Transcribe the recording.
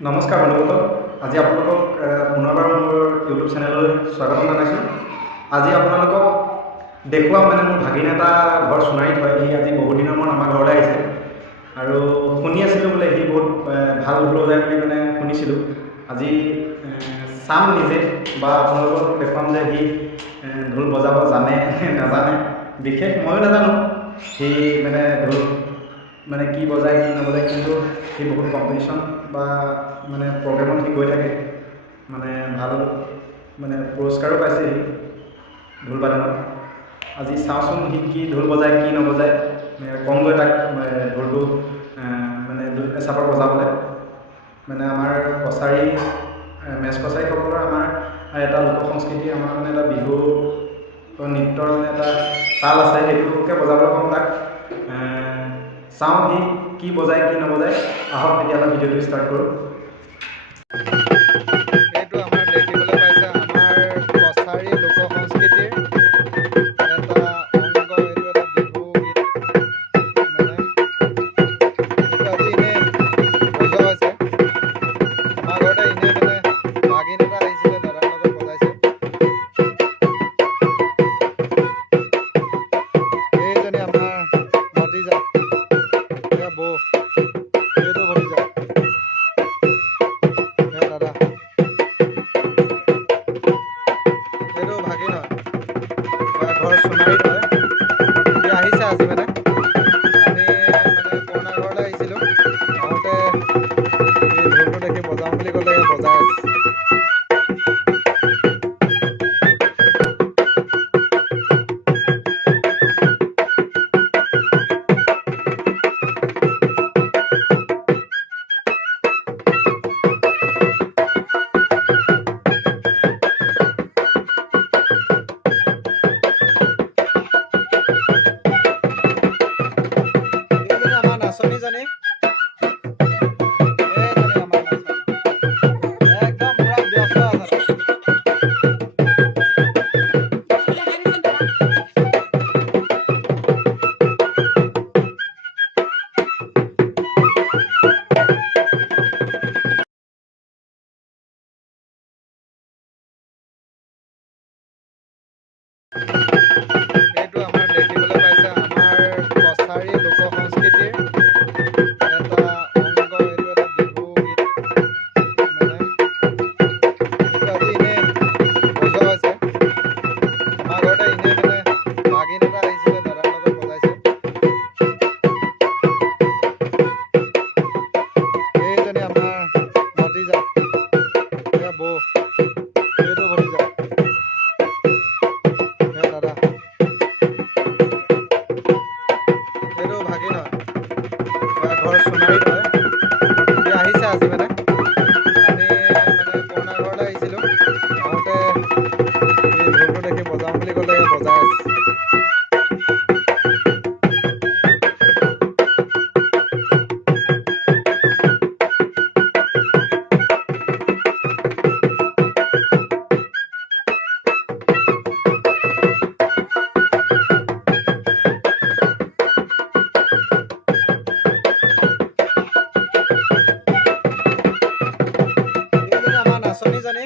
নমস্কাৰ বন্ধুসকল, আজি আপোনালোকক পুনৰবাৰ মোৰ ইউটিউব চেনেললৈ স্বাগতম জনাইছোঁ। আজি আপোনালোকক দেখুৱাম মোৰ ভাগিন এটা ঘৰ সোণাৰীত হয়। সি আজি বহুত দিনৰ মূৰত আমাৰ ঘৰলৈ আহিছে আৰু শুনি আছিলোঁ বোলে সি বহুত ভাল ঢোল বজায় বুলি শুনিছিলোঁ। আজি চাম নিজে বা আপোনালোকক দেখুৱাম যে সি ঢোল বজাব জানে নাজানে। বিশেষ ময়ো নাজানো সি ঢোল কি বজায় কি নবজায়, কিন্তু সি বহুত কম্পিটিশ্যন বা প্ৰগ্ৰেমত সি গৈ থাকে, ভাল পুৰস্কাৰো পাইছে সি ঢোল বাদনত। আজি চাওঁচোন সি কি ঢোল বজায় কি নবজায়। কমগৈ তাক ঢোলটো এচাপৰ বজাবলৈ। আমাৰ কছাৰী মেচ কছাৰীসকলৰ আমাৰ এটা লোক সংস্কৃতি, আমাৰ এটা বিহু নৃত্যৰ এটা তাল আছে, সেইটোকে বজাবলৈ কম তাক। চাওঁ সি কি বজায় কি নবজায়। আহক তেতিয়াহ'লে ভিডিঅ'টো ষ্টাৰ্ট কৰোঁ। এইটো আমাৰ দেখিবলৈ পাইছে আমাৰ কছাৰী লোক সংস্কৃতিৰ এটা অংগ। এইটো এটা বিহু গীত, এইটো আজি এনেই বজোৱা হৈছে। আমাৰ ঘৰতে এনেই ভাগিন এটা আহিছিলে, দাদাৰ লগত বজাইছে। এইজনী আমাৰ ভতিজা, বৌ, এইটো ভতিজা, দাদা, এইটো ভাগিন হয়, ঘৰ সোণাৰীত হয়। সি আহিছে আজি আমি পুৰণা ঘৰলৈ আহিছিলোঁ। আহোঁতে এই ঢোলটো দেখি বজাওঁ বুলি ক'লে বজাই আছে। নাচনীজনী একদম পুৰা ব্যস্ত আছে। এইটো আমাৰ দেখিবলৈ পাইছে আমাৰ কছাৰী লোক সংস্কৃতিৰ এটা অংগ। এইটো এটা বিহু গীত, এইটো আজি এনেই বজোৱা হৈছে। আমাৰ ঘৰতে এনেই ভাগিন এটা আহিছিলে, দাদাৰ লগত বজাইছে। এইজনী আমাৰ ভতিজা, বৌ, এইটো ভতিজা, দাদা, এইটো ভাগিন হয়, ঘৰ সোণাৰীত হয়। সি আহিছে আজি আমি পুৰণা ঘৰলৈ আহিছিলোঁ। আহোঁতে এই ঢোলটো দেখি বজাওঁ বুলি ক'লে বজাই আছে। আমাৰ নাচনীজনী